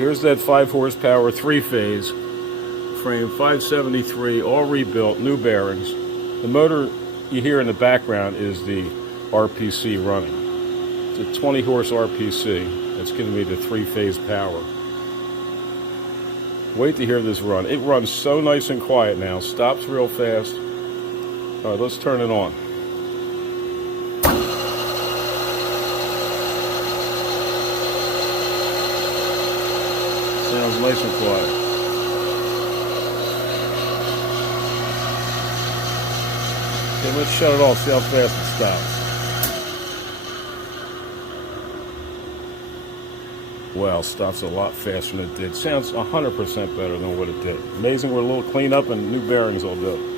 Here's that 5 horsepower 3-phase frame, 573, all rebuilt, new bearings. The motor you hear in the background is the RPC running. It's a 20 horse RPC. That's giving me the 3-phase power. Wait to hear this run. It runs so nice and quiet now. Stops real fast. All right, let's turn it on. Sounds nice and quiet. Okay, let's shut it off, see how fast it stops. Well, stops a lot faster than it did. Sounds 100% better than what it did. Amazing what a little cleanup and new bearings will do.